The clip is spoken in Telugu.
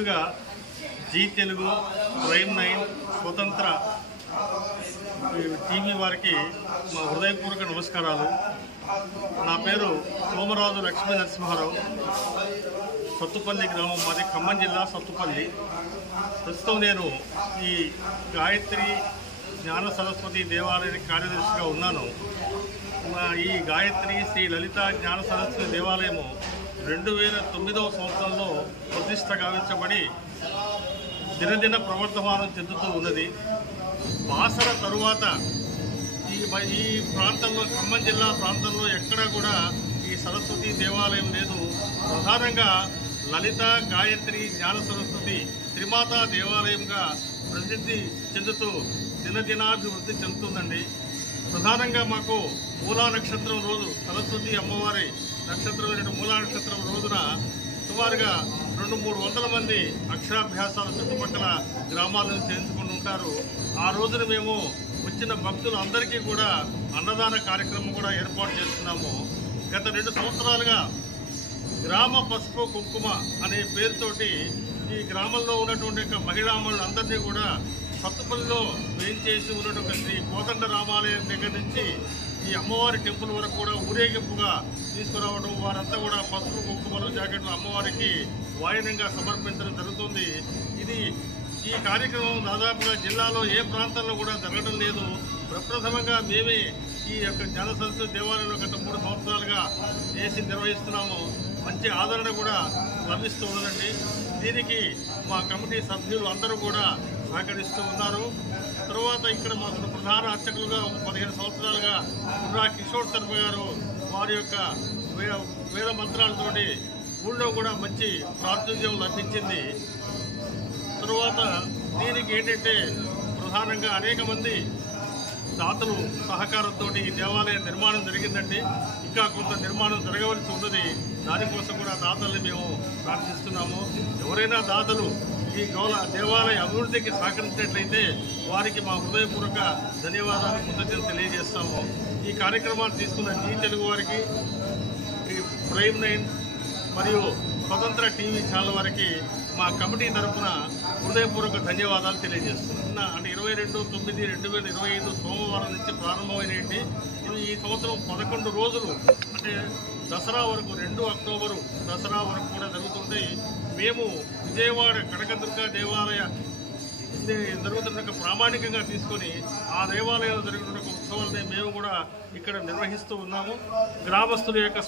ముందుగా జీ తెలుగు, ప్రైమ్ 9, స్వతంత్ర టీవీ వారికి మా హృదయపూర్వక నమస్కారాలు. నా పేరు సోమరాజు లక్ష్మీ నరసింహారావు. సత్తుపల్లి గ్రామం మాది, ఖమ్మం జిల్లా సత్తుపల్లి. ప్రస్తుతం నేను ఈ గాయత్రి జ్ఞాన సరస్వతి దేవాలయానికి కార్యదర్శిగా ఉన్నాను. ఈ గాయత్రి శ్రీ లలిత జ్ఞాన సరస్వతి దేవాలయము 2009వ సంవత్సరంలో ప్రతిష్ట గావించబడి దినదిన ప్రవర్ధమానం చెందుతూ ఉన్నది. బాసర తరువాత ఈ ప్రాంతంలో, ఖమ్మం జిల్లా ప్రాంతంలో ఎక్కడా కూడా ఈ సరస్వతి దేవాలయం లేదు. ప్రధానంగా లలిత గాయత్రి జ్ఞాన సరస్వతి త్రిమాతా దేవాలయంగా ప్రసిద్ధి చెందుతూ దినదినాభివృద్ధి చెందుతుందండి. ప్రధానంగా మాకు మూలా నక్షత్రం రోజు, సరస్వతి అమ్మవారి నక్షత్రం మూలా నక్షత్రం రోజున సుమారుగా 200-300 మంది అక్షరాభ్యాసాలు చుట్టుపక్కల గ్రామాల నుంచి చేయించుకుంటూ ఉంటారు. ఆ రోజున మేము వచ్చిన భక్తులందరికీ కూడా అన్నదాన కార్యక్రమం కూడా ఏర్పాటు చేస్తున్నాము. గత 2 సంవత్సరాలుగా గ్రామ పసుపు కుంకుమ అనే పేరుతోటి ఈ గ్రామంలో ఉన్నటువంటి మహిళామణులందరినీ కూడా సత్తుపల్లిలో వేయించేసి ఉన్నటువంటి శ్రీ కోదండ రామాలయం దగ్గర నుంచి ఈ అమ్మవారి టెంపుల్ వరకు కూడా ఊరేగింపుగా తీసుకురావడం, వారంతా కూడా పసుపు కుంకుమలు జాకెట్లు అమ్మవారికి వాయినంగా సమర్పించడం జరుగుతుంది. ఈ కార్యక్రమం దాదాపుగా జిల్లాలో ఏ ప్రాంతంలో కూడా జరగడం లేదు. ప్రప్రథమంగా మేమే ఈ యొక్క జ్ఞాన సరస్వతి దేవాలయంలో గత 3 సంవత్సరాలుగా చేసి నిర్వహిస్తున్నాము. మంచి ఆదరణ కూడా లభిస్తూ ఉన్నదండి. దీనికి మా కమిటీ సభ్యులు అందరూ కూడా సహకరిస్తూ ఉన్నారు. తర్వాత ఇక్కడ మాకు ప్రధాన అర్చకులుగా 15 సంవత్సరాలుగా బుర్రా కిషోర్ శర్మ గారు, వారి యొక్క వేద మంత్రాలతోటి ఊళ్ళో కూడా మంచి ప్రాచుర్యం లభించింది. తరువాత దీనికి ఏంటంటే ప్రధానంగా అనేక మంది దాతలు సహకారంతో ఈ దేవాలయ నిర్మాణం జరిగిందండి. ఇంకా కొంత నిర్మాణం జరగవలసి ఉన్నది. దానికోసం కూడా దాతల్ని మేము ప్రార్థిస్తున్నాము. ఎవరైనా దాతలు ఈ దేవాలయ అభివృద్ధికి సహకరించినట్లయితే వారికి మా హృదయపూర్వక ధన్యవాదాలు, కృతజ్ఞతలు తెలియజేస్తాము. ఈ కార్యక్రమాన్ని తీసుకున్న జీ తెలుగు వారికి, ప్రైమ్ 9 మరియు స్వతంత్ర టీవీ ఛానల్ వారికి మా కమిటీ తరఫున హృదయపూర్వక ధన్యవాదాలు తెలియజేస్తున్నాం. అంటే 22/9/2025 సోమవారం నుంచి ప్రారంభమైనవి. ఇది ఈ సంవత్సరం 11 రోజులు, అంటే దసరా వరకు, 2 అక్టోబరు దసరా వరకు కూడా జరుగుతుంది. మేము విజయవాడ కనకదుర్గ దేవాలయ జరుగుతున్న ప్రామాణికంగా తీసుకొని ఆ దేవాలయంలో జరుగుతున్న ఉత్సవాలని మేము కూడా ఇక్కడ నిర్వహిస్తూ ఉన్నాము. గ్రామస్తుల యొక్క